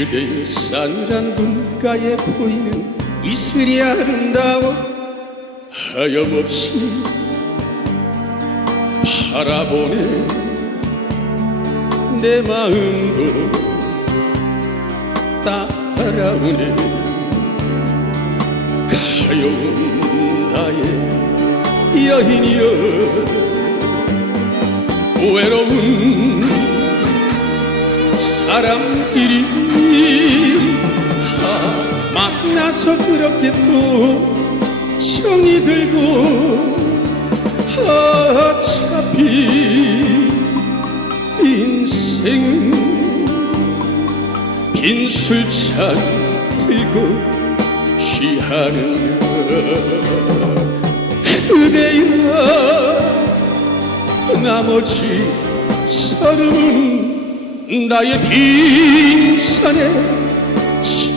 그대의 싸늘한 눈가에 보이는 이슬이 아름다워 하염없이 바라보네. 내 마음도 따라오네. 가여운 나의 여인이여 외로운 사람끼리 아, 만나서 그렇게 또 정이 들고 어차피 인생은 빈 술잔 들고 취하는 그대여 나머지 서름은 나의 빈산에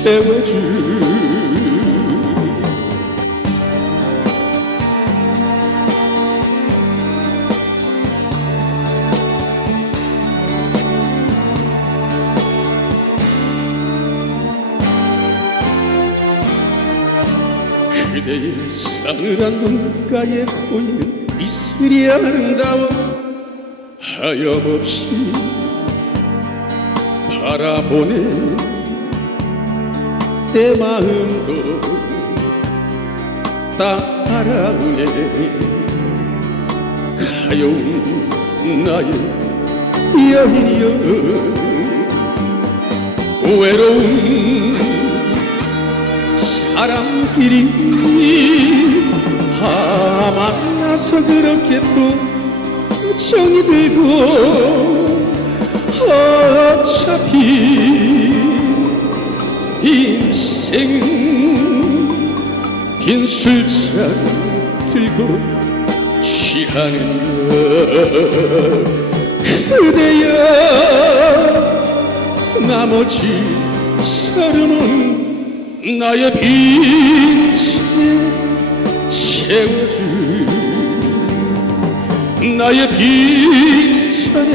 채워줄 그대의 싸늘한 눈가에 보이는 이슬이 아름다워 하염없이 바라보네 내 마음도 따라오네. 가여운 나의 여인이여. 외로운 사람끼리 아 만나서 그렇게 또 정이 들고 어차피 인생은 빈 술잔 들고 취하는 그대여 나머지 서름은 나의 빈치에 채워줄 나의 빈천에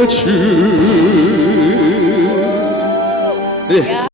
채워줄 네.